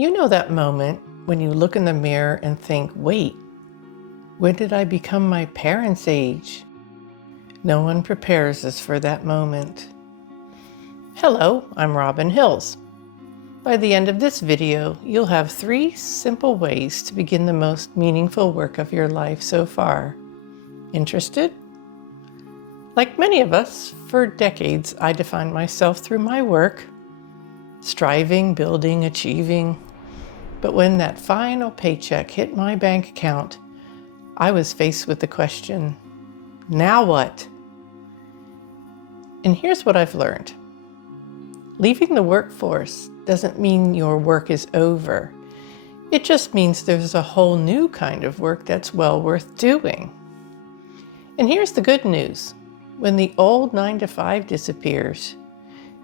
You know that moment when you look in the mirror and think, wait, when did I become my parents' age? No one prepares us for that moment. Hello, I'm Robin Hills. By the end of this video, you'll have 3 simple ways to begin the most meaningful work of your life so far. Interested? Like many of us, for decades, I defined myself through my work, striving, building, achieving. But when that final paycheck hit my bank account, I was faced with the question, now what? And here's what I've learned. Leaving the workforce doesn't mean your work is over. It just means there's a whole new kind of work that's well worth doing. And here's the good news. When the old 9-to-5 disappears,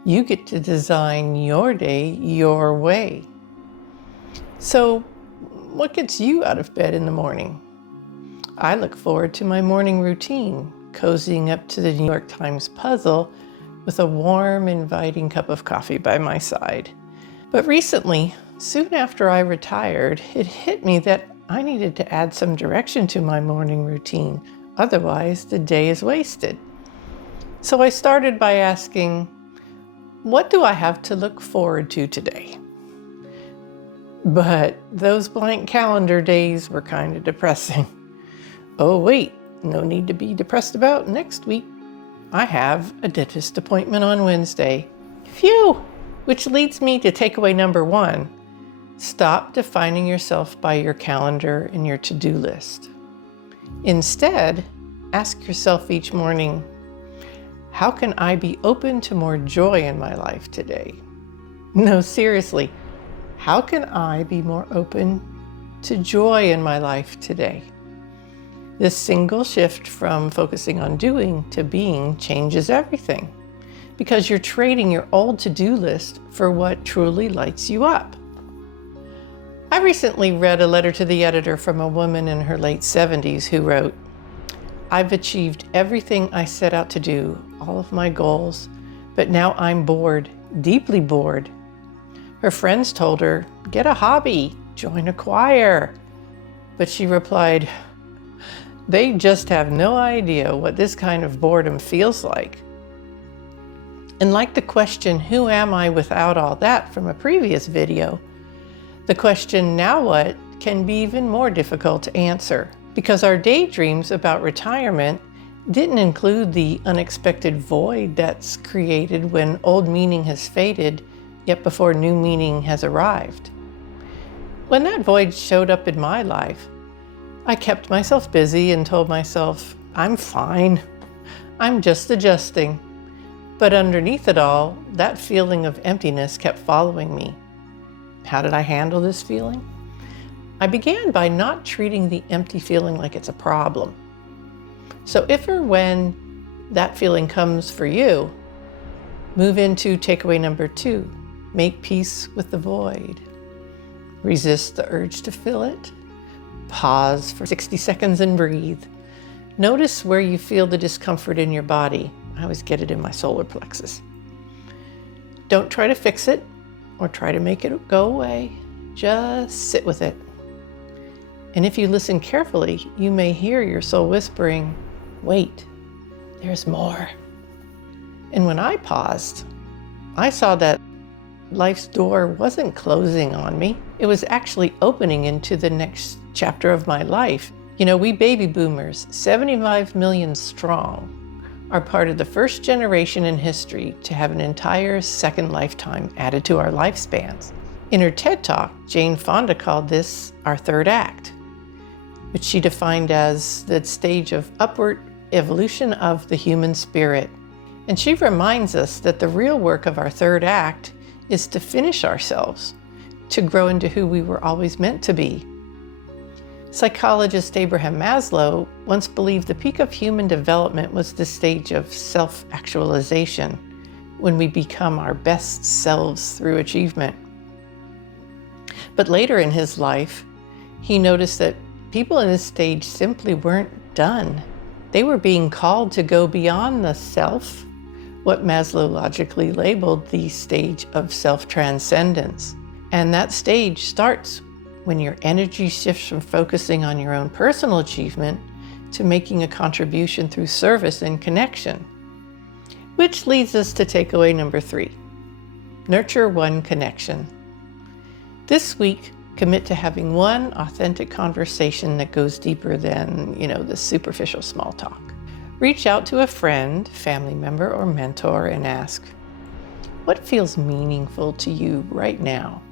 you get to design your day your way. So, what gets you out of bed in the morning? I look forward to my morning routine, cozying up to the New York Times puzzle with a warm, inviting cup of coffee by my side. But recently, soon after I retired, it hit me that I needed to add some direction to my morning routine. Otherwise, the day is wasted. So I started by asking, what do I have to look forward to today? But those blank calendar days were kind of depressing. Oh wait, no need to be depressed about next week. I have a dentist appointment on Wednesday. Phew! Which leads me to takeaway number 1. Stop defining yourself by your calendar and your to-do list. Instead, ask yourself each morning, how can I be open to more joy in my life today? No, seriously, how can I be more open to joy in my life today? This single shift from focusing on doing to being changes everything, because you're trading your old to-do list for what truly lights you up. I recently read a letter to the editor from a woman in her late 70s who wrote, I've achieved everything I set out to do, all of my goals, but now I'm bored, deeply bored. Her friends told her, get a hobby, join a choir. But she replied, they just have no idea what this kind of boredom feels like. And like the question, who am I without all that from a previous video, the question, now what, can be even more difficult to answer because our daydreams about retirement didn't include the unexpected void that's created when old meaning has faded, yet before new meaning has arrived. When that void showed up in my life, I kept myself busy and told myself, I'm fine. I'm just adjusting. But underneath it all, that feeling of emptiness kept following me. How did I handle this feeling? I began by not treating the empty feeling like it's a problem. So if or when that feeling comes for you, move into takeaway number 2. Make peace with the void. Resist the urge to fill it. Pause for 60 seconds and breathe. Notice where you feel the discomfort in your body. I always get it in my solar plexus. Don't try to fix it or try to make it go away. Just sit with it. And if you listen carefully, you may hear your soul whispering, wait, there's more. And when I paused, I saw that life's door wasn't closing on me. It was actually opening into the next chapter of my life. You know, we baby boomers, 75 million strong, are part of the first generation in history to have an entire second lifetime added to our lifespans. In her TED Talk, Jane Fonda called this our third act, which she defined as the stage of upward evolution of the human spirit. And she reminds us that the real work of our third act is to finish ourselves, to grow into who we were always meant to be. Psychologist Abraham Maslow once believed the peak of human development was the stage of self-actualization, when we become our best selves through achievement. But later in his life, he noticed that people in this stage simply weren't done. They were being called to go beyond the self, what Maslow logically labeled the stage of self-transcendence. And that stage starts when your energy shifts from focusing on your own personal achievement to making a contribution through service and connection. Which leads us to takeaway number 3. Nurture one connection. This week, commit to having one authentic conversation that goes deeper than, the superficial small talk. Reach out to a friend, family member, or mentor and ask, what feels meaningful to you right now?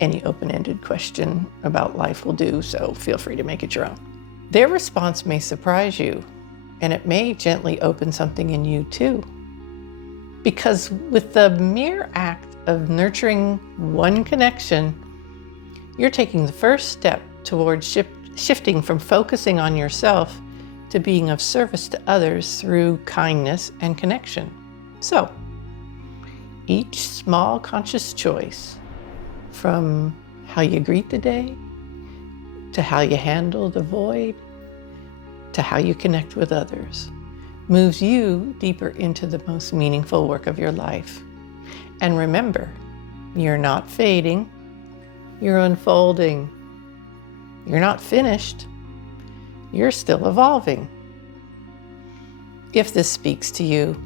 Any open-ended question about life will do, so feel free to make it your own. Their response may surprise you, and it may gently open something in you too. Because with the mere act of nurturing one connection, you're taking the first step towards shifting from focusing on yourself to being of service to others through kindness and connection. So, each small conscious choice, from how you greet the day, to how you handle the void, to how you connect with others, moves you deeper into the most meaningful work of your life. And remember, you're not fading, you're unfolding. You're not finished, you're still evolving. If this speaks to you,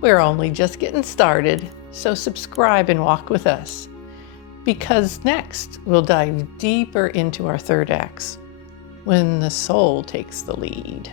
we're only just getting started, so subscribe and walk with us. Because next, we'll dive deeper into our third acts, when the soul takes the lead.